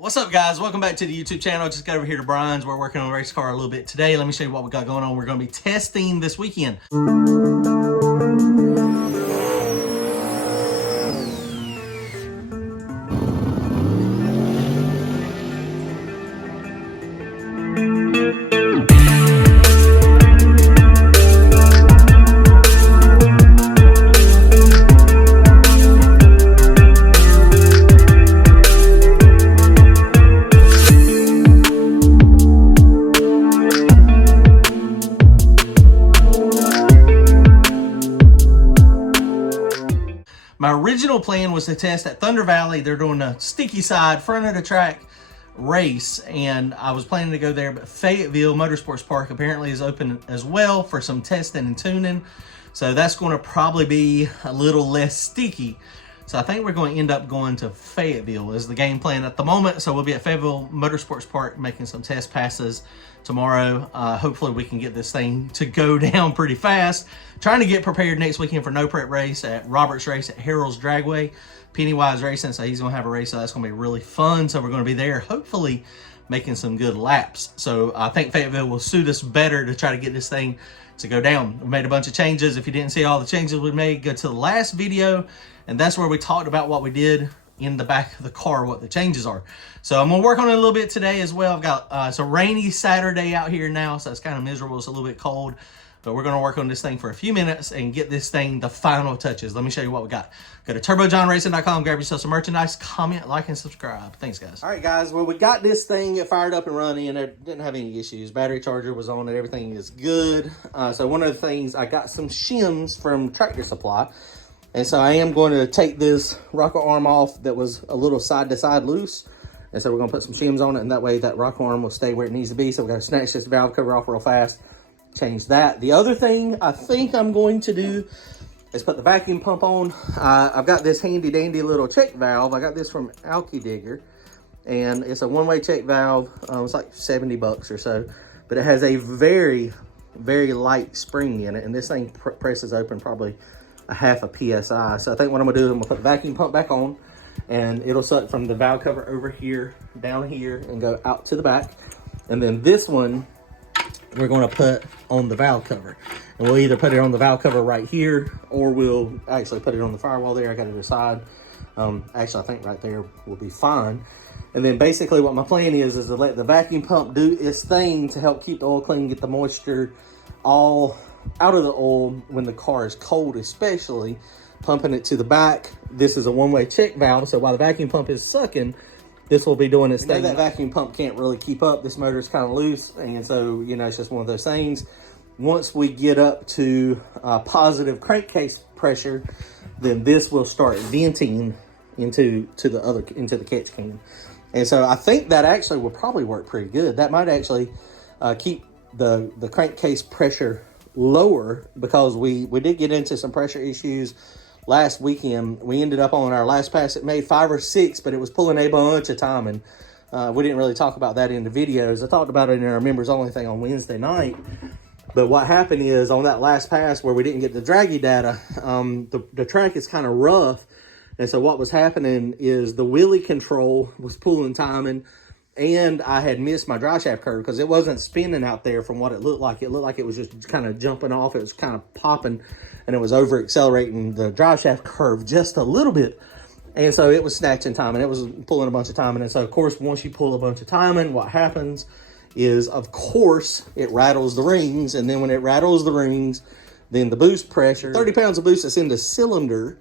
What's up, guys? Welcome back to the YouTube channel. Just got over here to Brian's. We're working on a race car a little bit today. Let me show you what we got going on. We're going to be testing this weekend. My original plan was to test at Thunder Valley. They're doing a sticky side, front of the track race, and I was planning to go there, but Fayetteville Motorsports Park apparently is open as well for some testing and tuning. So that's going to probably be a little less sticky. So I think we're going to end up going to Fayetteville is the game plan at the moment. So we'll be at Fayetteville Motorsports Park making some test passes tomorrow. Hopefully we can get this thing to go down pretty fast. Trying to get prepared next weekend for No Prep Race at Roberts Race at Harold's Dragway. Pennywise Racing, so he's going to have a race, so that's going to be really fun. So we're going to be there, hopefully making some good laps. So I think Fayetteville will suit us better to try to get this thing to go down. We made a bunch of changes. If you didn't see all the changes we made, go to the last video, and that's where we talked about what we did in the back of the car, what the changes are. So I'm gonna work on it a little bit today as well. I've got it's a rainy Saturday out here now, so it's kind of miserable. It's a little bit cold, but we're gonna work on this thing for a few minutes and get this thing the final touches. Let me show you what we got. Go to turbojohnracing.com, grab yourself some merchandise, comment, like, and subscribe. Thanks, guys. All right, guys, well, we got this thing fired up and running, and it didn't have any issues. Battery charger was on it, everything is good. So one of the things, I got some shims from Tractor Supply. And so I am going to take this rocker arm off that was a little side to side loose. And so we're going to put some shims on it, and that way that rocker arm will stay where it needs to be. So we're going to snatch this valve cover off real fast, change that. The other thing I think I'm going to do is put the vacuum pump on. I've got this handy dandy little check valve. I got this from Alky Digger, and it's a one-way check valve. It's like 70 bucks or so, but it has a very, very light spring in it. And this thing presses open probably a half a PSI. So I think what I'm gonna do is I'm gonna put the vacuum pump back on, and it'll suck from the valve cover over here, down here, and go out to the back. And then this one, we're gonna put on the valve cover. And we'll either put it on the valve cover right here, or we'll actually put it on the firewall there. I gotta decide. Actually, I think right there will be fine. And then basically what my plan is to let the vacuum pump do its thing to help keep the oil clean, get the moisture all out of the oil when the car is cold, especially pumping it to the back. This is a one-way check valve, so while the vacuum pump is sucking, this will be doing its thing. That vacuum pump can't really keep up. This motor is kind of loose, and so, you know, it's just one of those things. Once we get up to positive crankcase pressure, then this will start venting into the catch can. And so I think that actually will probably work pretty good. That might actually keep the crankcase pressure lower, because we did get into some pressure issues last weekend. We ended up on our last pass, it made 5 or 6, but it was pulling a bunch of timing. We didn't really talk about that in the videos. I talked about it in our members only thing on Wednesday night. But what happened is on that last pass where we didn't get the draggy data, the track is kind of rough. And so what was happening is the wheelie control was pulling timing, and I had missed my drive shaft curve because it wasn't spinning out there from what it looked like. It looked like it was just kind of jumping off. It was kind of popping, and it was over accelerating the drive shaft curve just a little bit. And so it was snatching timing. It was pulling a bunch of timing. And so, of course, once you pull a bunch of timing, what happens is, of course, it rattles the rings. And then when it rattles the rings, then the boost pressure, 30 pounds of boost that's in the cylinder,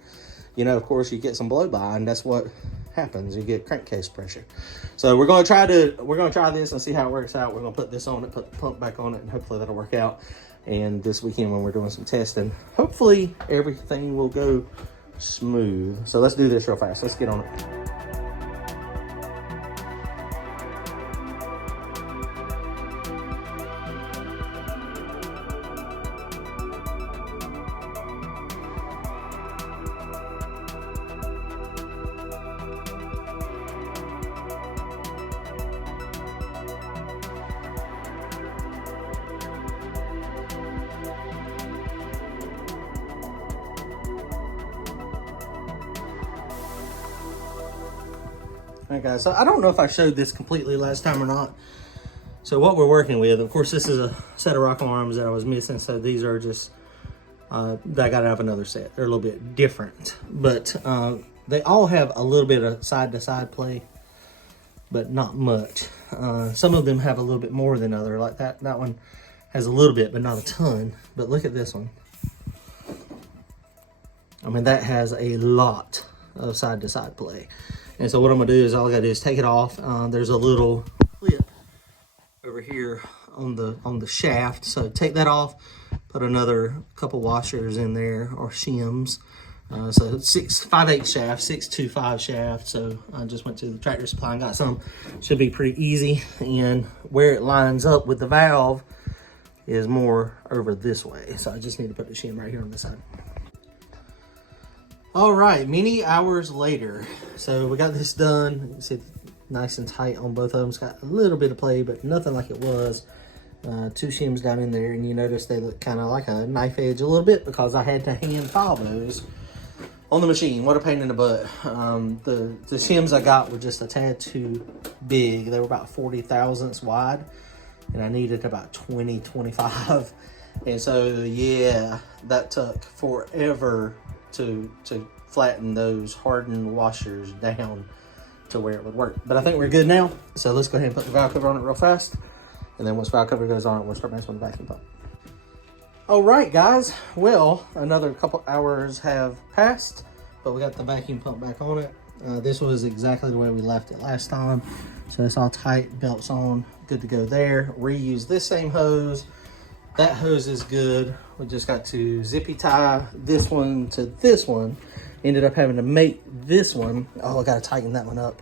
you know, of course, you get some blow by, and that's what happens. You get crankcase pressure. So we're going to try this and see how it works out. We're going to put this on it, put the pump back on it, and hopefully that'll work out. And this weekend when we're doing some testing, hopefully everything will go smooth. So let's do this real fast. Let's get on it. All right, guys, so I don't know if I showed this completely last time or not. So what we're working with, of course, this is a set of rock arms that I was missing. So these are just, I got to have another set. They're a little bit different, but they all have a little bit of side-to-side play, but not much. Some of them have a little bit more than other, like that one has a little bit, but not a ton. But look at this one. I mean, that has a lot of side-to-side play. And so what I'm gonna do is, all I gotta do is take it off. There's a little clip over here on the shaft. So take that off, put another couple washers in there, or shims. So 5/8 shaft, 625 shaft. So I just went to the Tractor Supply and got some. Should be pretty easy. And where it lines up with the valve is more over this way. So I just need to put the shim right here on this side. All right, many hours later. So we got this done. You can see nice and tight on both of them. It's got a little bit of play, but nothing like it was. 2 shims down in there, and you notice they look kind of like a knife edge a little bit because I had to hand file those on the machine. What a pain in the butt. The shims I got were just a tad too big. They were about 40 thousandths wide, and I needed about 20, 25. And so, yeah, that took forever to flatten those hardened washers down to where it would work. But I think we're good now. So let's go ahead and put the valve cover on it real fast. And then once valve cover goes on, we'll start messing with the vacuum pump. All right, guys. Well, another couple hours have passed, but we got the vacuum pump back on it. This was exactly the way we left it last time. So it's all tight, belts on, good to go there. Reuse this same hose. That hose is good. We just got to zippy tie this one to this one. Ended up having to make this one. Oh, I gotta tighten that one up.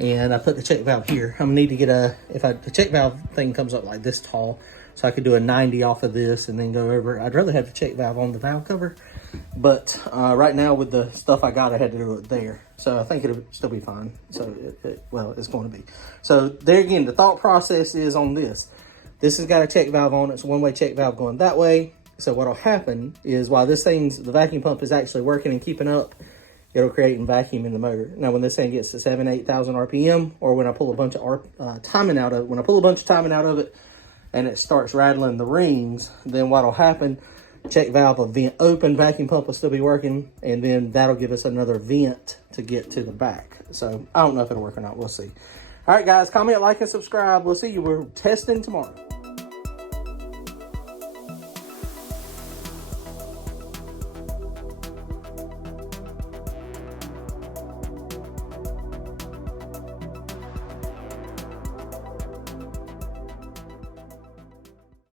And I put the check valve here. I'm gonna need to get the check valve thing comes up like this tall, so I could do a 90 off of this and then go over. I'd rather have the check valve on the valve cover, but right now with the stuff I got, I had to do it there. So I think it'll still be fine. So well, it's going to be. So there again, the thought process is on this. This has got a check valve on it. It's a one-way check valve going that way. So what'll happen is while the vacuum pump is actually working and keeping up, it'll create and vacuum in the motor. Now, when this thing gets to 8,000 RPM, or when I pull a bunch of timing out of it, when I pull a bunch of timing out of it and it starts rattling the rings, then what'll happen, check valve will vent open, vacuum pump will still be working, and then that'll give us another vent to get to the back. So I don't know if it'll work or not. We'll see. All right, guys, comment, like, and subscribe. We'll see you. We're testing tomorrow.